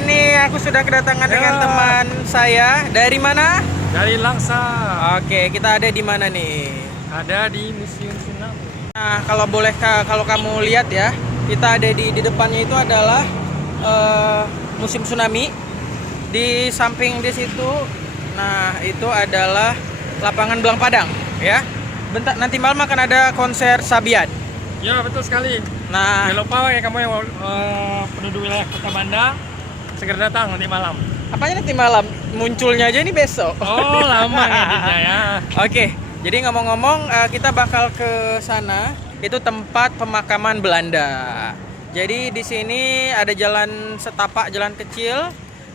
ini aku sudah kedatangan dengan teman saya. Dari mana? Dari Langsa. Oke, kita ada di mana nih? Ada di Museum Tsunami. Nah, kalau kamu lihat ya, kita ada di depannya itu adalah Museum Tsunami. Di samping di situ, nah itu adalah lapangan Belang Padang, ya. Bentar, nanti malam akan ada konser Sabian. Ya betul sekali. Nah, Jangan lupa ya kamu yang penduduk wilayah Kota Banda segera datang nanti malam. apanya nanti malam? Munculnya aja ini besok. Oh lama ngeditnya ya. Oke, jadi ngomong-ngomong kita bakal ke sana. Itu tempat pemakaman Belanda. Jadi di sini ada jalan setapak, jalan kecil.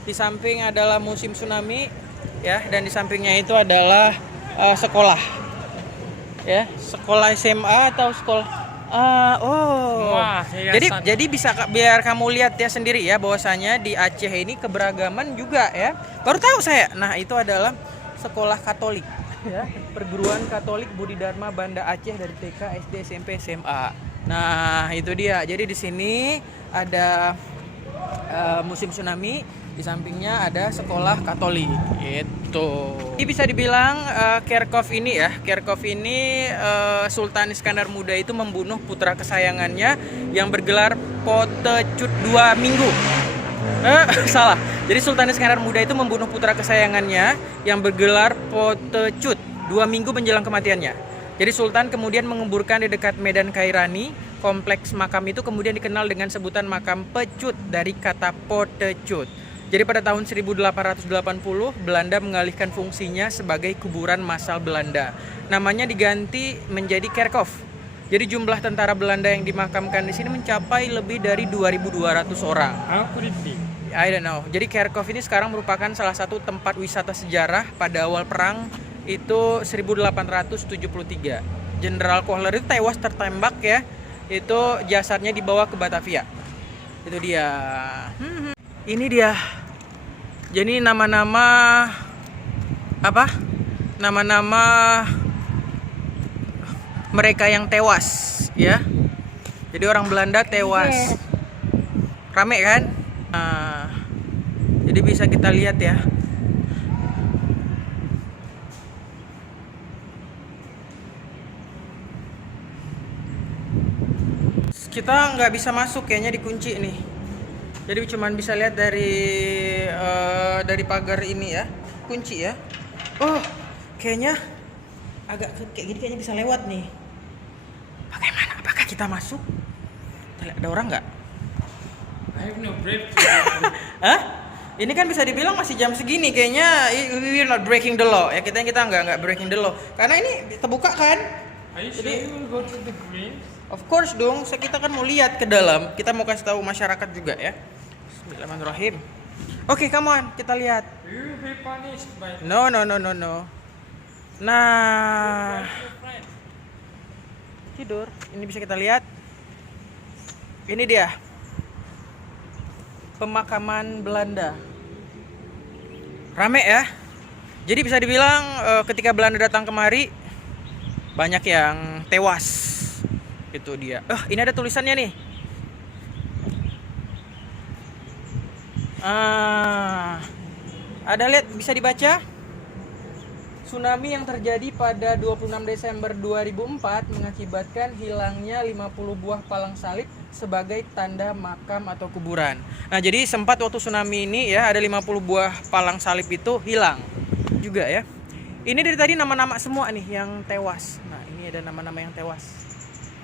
Di samping adalah Museum Tsunami, ya, dan di sampingnya itu adalah sekolah, ya, sekolah SMA atau sekolah. Wah, Jadi bisa biar kamu lihat ya sendiri ya bahwasanya di Aceh ini keberagaman juga ya. Baru tahu saya. Nah, itu adalah sekolah Katolik ya, perguruan Katolik Budi Dharma Banda Aceh dari TK, SD, SMP, SMA. Nah, itu dia. Jadi di sini ada Museum Tsunami, di sampingnya ada sekolah Katolik. Itu. Ini bisa dibilang Kerkhoff ini ya. Kerkhoff ini Sultan Iskandar Muda itu membunuh putra kesayangannya yang bergelar Potecut 2 minggu. Salah. Jadi Sultan Iskandar Muda itu membunuh putra kesayangannya yang bergelar Potecut 2 minggu menjelang kematiannya. Jadi Sultan kemudian menguburkan di dekat Medan Kairani. Kompleks makam itu kemudian dikenal dengan sebutan makam Pecut dari kata Potecut. Jadi pada tahun 1880 Belanda mengalihkan fungsinya sebagai kuburan massal Belanda. Namanya diganti menjadi Kerkhoff. Jadi jumlah tentara Belanda yang dimakamkan di sini mencapai lebih dari 2.200 orang. Aku dipik. I don't know. Jadi Kerkhoff ini sekarang merupakan salah satu tempat wisata sejarah pada awal perang itu 1873. Jenderal Kohler itu tewas tertembak ya. Itu jasadnya dibawa ke Batavia. Itu dia. Ini dia. Jadi nama-nama apa? Nama-nama mereka yang tewas ya. Jadi orang Belanda tewas. Rame kan? Nah, jadi bisa kita lihat ya. Kita nggak bisa masuk, kayaknya dikunci nih. Jadi cuman bisa lihat dari pagar ini ya, kunci ya. Oh, kayaknya agak kayak gini, kayaknya bisa lewat nih. Bagaimana? Apakah kita masuk? Ada orang nggak? I have no break. Hah? Ini kan bisa dibilang masih jam segini, kayaknya we're not breaking the law ya. Kita nggak breaking the law karena ini terbuka kan. Are you sure you will go to the grave? Of course dong, kita kan mau lihat ke dalam. Kita mau kasih tahu masyarakat juga ya. Bismillahirrahmanirrahim. Oke, come on, kita lihat. You will be punished by No. Nah, tidur. Ini bisa kita lihat. Ini dia pemakaman Belanda. Rame ya. Jadi bisa dibilang ketika Belanda datang kemari banyak yang tewas. Itu dia. Ini ada tulisannya nih. Ada, lihat, bisa dibaca. Tsunami yang terjadi pada 26 Desember 2004 mengakibatkan hilangnya 50 buah palang salib sebagai tanda makam atau kuburan. Nah, jadi sempat waktu tsunami ini ya ada 50 buah palang salib itu hilang juga ya. Ini dari tadi nama-nama semua nih yang tewas. Nah, ini ada nama-nama yang tewas.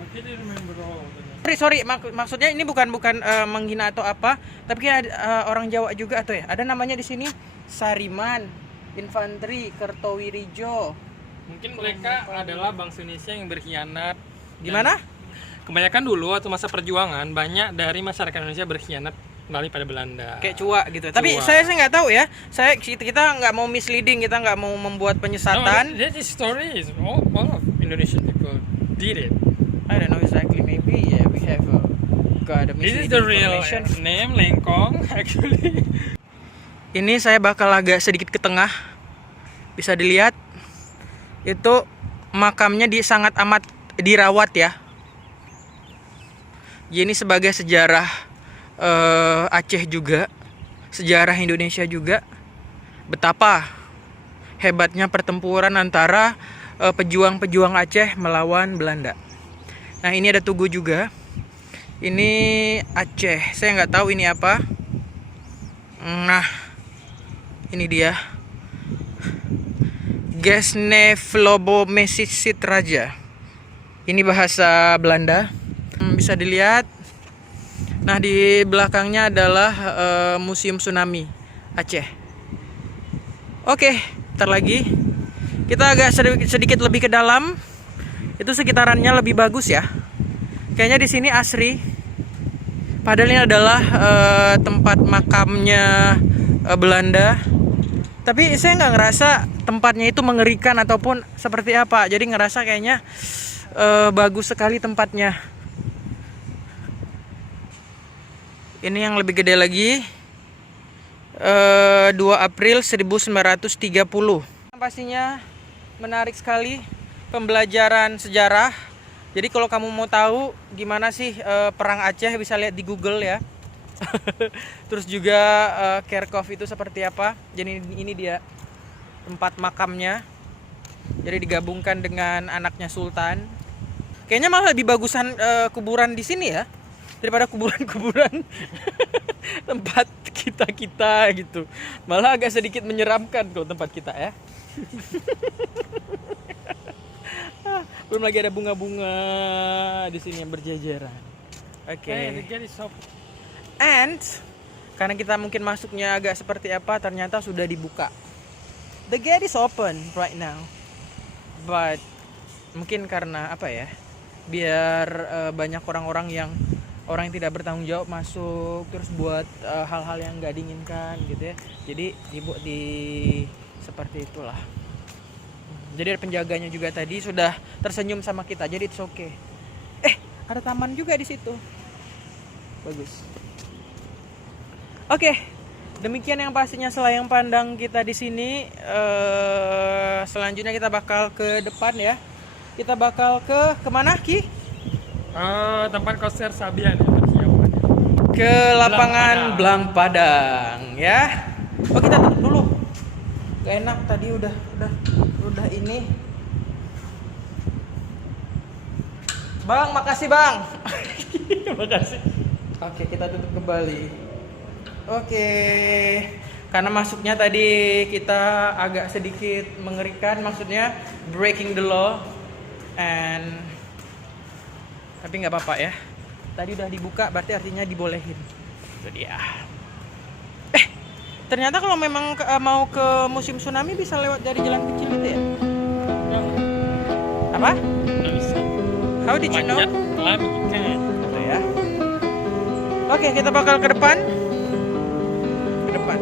I can't remember all of them. Sorry, maksudnya ini bukan menghina atau apa, tapi kan ada orang Jawa juga atau ya. Ada namanya di sini Sariman, Infanteri, Kertowirijo. Mungkin mereka adalah bangsa Indonesia yang berkhianat. Gimana? Kebanyakan dulu waktu masa perjuangan banyak dari masyarakat Indonesia berkhianat kembali pada Belanda. Kayak cua gitu. Tapi saya nggak tahu ya. Kita nggak mau misleading, kita nggak mau membuat penyesatan. No, that is story is all of Indonesian people did it. I don't know exactly. Maybe yeah, we have got a This is misleading the real information. name Lengkong actually. Ini saya bakal agak sedikit ke tengah. Bisa dilihat itu makamnya sangat amat dirawat ya. Ini sebagai sejarah Aceh juga. sejarah Indonesia juga. Betapa hebatnya pertempuran antara pejuang-pejuang Aceh melawan Belanda. Nah, ini ada tugu juga. Ini Aceh. Saya nggak tahu ini apa. Nah, ini dia. Gesnevlobomesisit Raja. Ini bahasa Belanda. Bisa dilihat. Nah, di belakangnya adalah Museum Tsunami Aceh. Oke, ntar lagi kita agak sedikit lebih ke dalam. Itu sekitarannya lebih bagus ya. Kayaknya di sini asri. Padahal ini adalah tempat makamnya Belanda. Tapi saya nggak ngerasa tempatnya itu mengerikan ataupun seperti apa. Jadi ngerasa kayaknya bagus sekali tempatnya. Ini yang lebih gede lagi. 2 April 1930. Pastinya menarik sekali pembelajaran sejarah. Jadi kalau kamu mau tahu gimana sih perang Aceh, bisa lihat di Google ya. Terus juga Kerkhoff itu seperti apa. Jadi ini dia tempat makamnya. Jadi digabungkan dengan anaknya Sultan. Kayaknya malah lebih bagusan kuburan di sini ya daripada kuburan-kuburan tempat kita gitu. Malah agak sedikit menyeramkan kalau tempat kita ya. Belum lagi ada bunga-bunga di sini yang berjajaran. Oke. And karena kita mungkin masuknya agak seperti apa, ternyata sudah dibuka. The gate is open right now. But mungkin karena apa ya? Biar banyak orang yang tidak bertanggung jawab masuk terus buat hal-hal yang nggak diinginkan gitu ya. Jadi dibuat di seperti itulah. Jadi penjaganya juga tadi sudah tersenyum sama kita. Jadi it's okay. Ada taman juga di situ. Bagus. Oke. Demikian yang pastinya selayang pandang kita di sini. Selanjutnya kita bakal ke depan ya. Kita bakal kemana Ki? Tempat konser Sabian ya, persiapan. Ke lapangan Blang Padang ya. Oh, kita tutup dulu. Gak enak tadi udah ini. Bang, makasih Bang. Makasih. Oke, kita tutup kembali. Oke. Karena masuknya tadi kita agak sedikit mengerikan, maksudnya breaking the law and tapi nggak apa-apa ya. Tadi udah dibuka berarti artinya dibolehin. Itu dia. Ternyata kalau memang mau ke Museum Tsunami bisa lewat dari jalan kecil itu ya? Apa? Nggak bisa. How did you know? Manjat kan. Gitu ya. Oke, kita bakal ke depan. Ke depan.